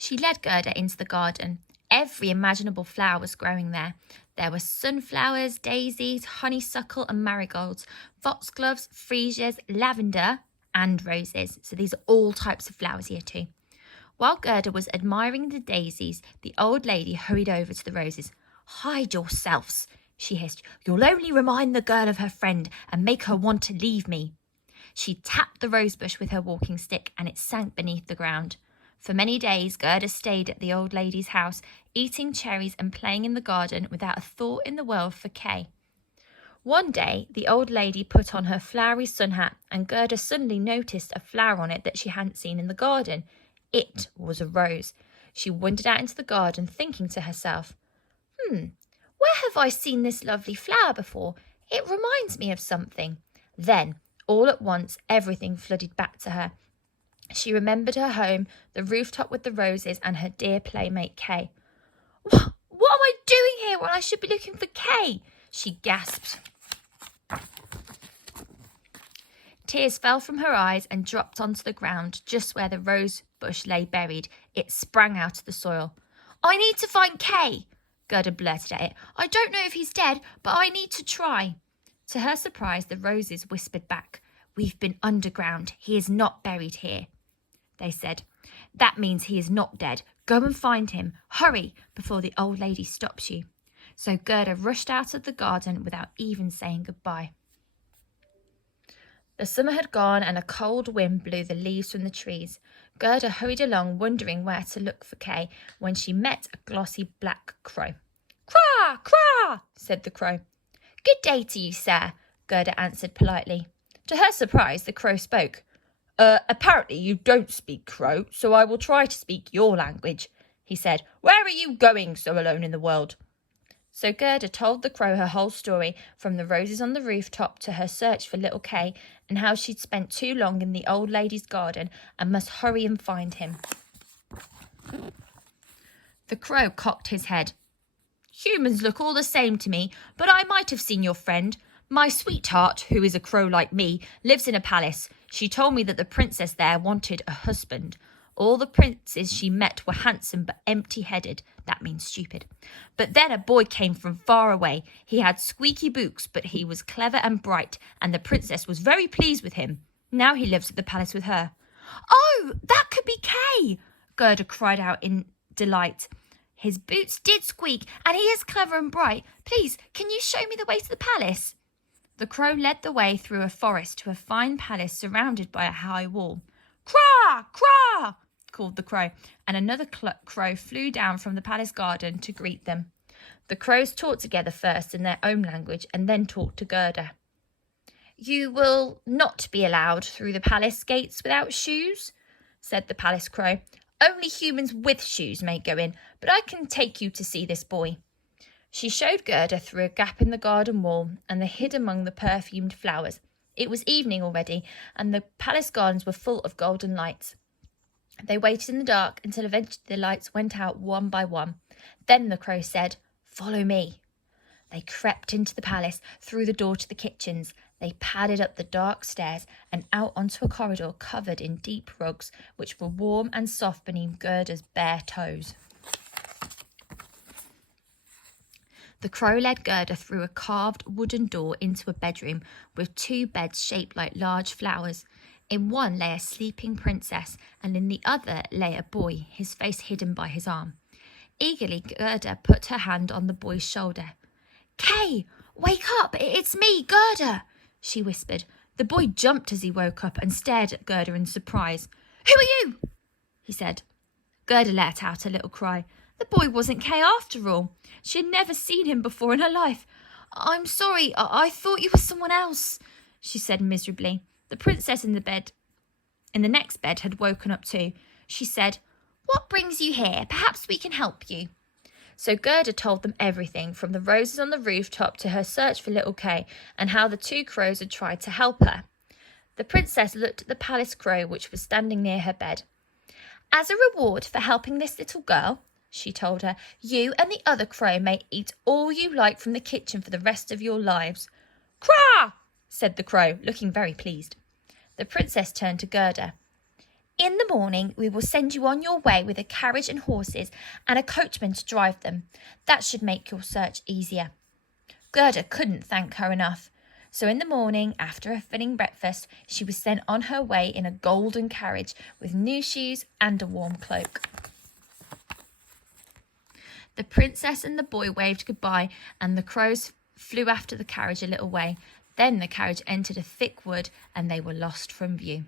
She led Gerda into the garden. Every imaginable flower was growing there. There were sunflowers, daisies, honeysuckle and marigolds, foxgloves, freesias, lavender and roses. So these are all types of flowers here too. While Gerda was admiring the daisies, the old lady hurried over to the roses. "Hide yourselves," she hissed. "You'll only remind the girl of her friend and make her want to leave me." She tapped the rosebush with her walking stick and it sank beneath the ground. For many days, Gerda stayed at the old lady's house, eating cherries and playing in the garden without a thought in the world for Kay. One day, the old lady put on her flowery sun hat and Gerda suddenly noticed a flower on it that she hadn't seen in the garden. It was a rose. She wandered out into the garden, thinking to herself, where have I seen this lovely flower before? It reminds me of something. Then, all at once, everything flooded back to her. She remembered her home, the rooftop with the roses, and her dear playmate Kay. What am I doing here when I should be looking for Kay?" she gasped. Tears fell from her eyes and dropped onto the ground just where the rose bush lay buried. It sprang out of the soil. "I need to find Kay," Gerda blurted at it. "I don't know if he's dead, but I need to try." To her surprise, the roses whispered back, "We've been underground. He is not buried here." They said, "That means he is not dead. Go and find him. Hurry, before the old lady stops you." So Gerda rushed out of the garden without even saying goodbye. The summer had gone and a cold wind blew the leaves from the trees. Gerda hurried along, wondering where to look for Kay, when she met a glossy black crow. "Craw, craw," said the crow. "Good day to you, sir," Gerda answered politely. To her surprise, the crow spoke. Apparently you don't speak crow, so I will try to speak your language," he said. "Where are you going so alone in the world?" So Gerda told the crow her whole story, from the roses on the rooftop to her search for little Kay, and how she'd spent too long in the old lady's garden and must hurry and find him. The crow cocked his head. "Humans look all the same to me, but I might have seen your friend. My sweetheart, who is a crow like me, lives in a palace. She told me that the princess there wanted a husband. All the princes she met were handsome but empty-headed. That means stupid. But then a boy came from far away. He had squeaky boots, but he was clever and bright, and the princess was very pleased with him. Now he lives at the palace with her." "Oh, that could be Kay!" Gerda cried out in delight. "His boots did squeak, and he is clever and bright. Please, can you show me the way to the palace?" The crow led the way through a forest to a fine palace surrounded by a high wall. "Craw, craw," called the crow, and another crow flew down from the palace garden to greet them. The crows talked together first in their own language and then talked to Gerda. "You will not be allowed through the palace gates without shoes," said the palace crow. "Only humans with shoes may go in, but I can take you to see this boy." She showed Gerda through a gap in the garden wall, and they hid among the perfumed flowers. It was evening already, and the palace gardens were full of golden lights. They waited in the dark until eventually the lights went out one by one. Then the crow said, "Follow me." They crept into the palace, through the door to the kitchens. They padded up the dark stairs and out onto a corridor covered in deep rugs, which were warm and soft beneath Gerda's bare toes. The crow led Gerda through a carved wooden door into a bedroom with two beds shaped like large flowers. In one lay a sleeping princess, and in the other lay a boy, his face hidden by his arm. Eagerly, Gerda put her hand on the boy's shoulder. "Kay, wake up! It's me, Gerda!" she whispered. The boy jumped as he woke up and stared at Gerda in surprise. "Who are you?" he said. Gerda let out a little cry. The boy wasn't Kay after all. She had never seen him before in her life. "I'm sorry, I thought you were someone else," she said miserably. The princess in the next bed had woken up too. She said, "What brings you here? Perhaps we can help you." So Gerda told them everything, from the roses on the rooftop to her search for little Kay, and how the two crows had tried to help her. The princess looked at the palace crow, which was standing near her bed. "As a reward for helping this little girl," she told her, "you and the other crow may eat all you like from the kitchen for the rest of your lives." "Craw!" said the crow, looking very pleased. The princess turned to Gerda. In the morning, we will send you on your way with a carriage and horses and a coachman to drive them. That should make your search easier." Gerda couldn't thank her enough. So in the morning, after a filling breakfast, she was sent on her way in a golden carriage with new shoes and a warm cloak. The princess and the boy waved goodbye, and the crows flew after the carriage a little way. Then the carriage entered a thick wood, and they were lost from view.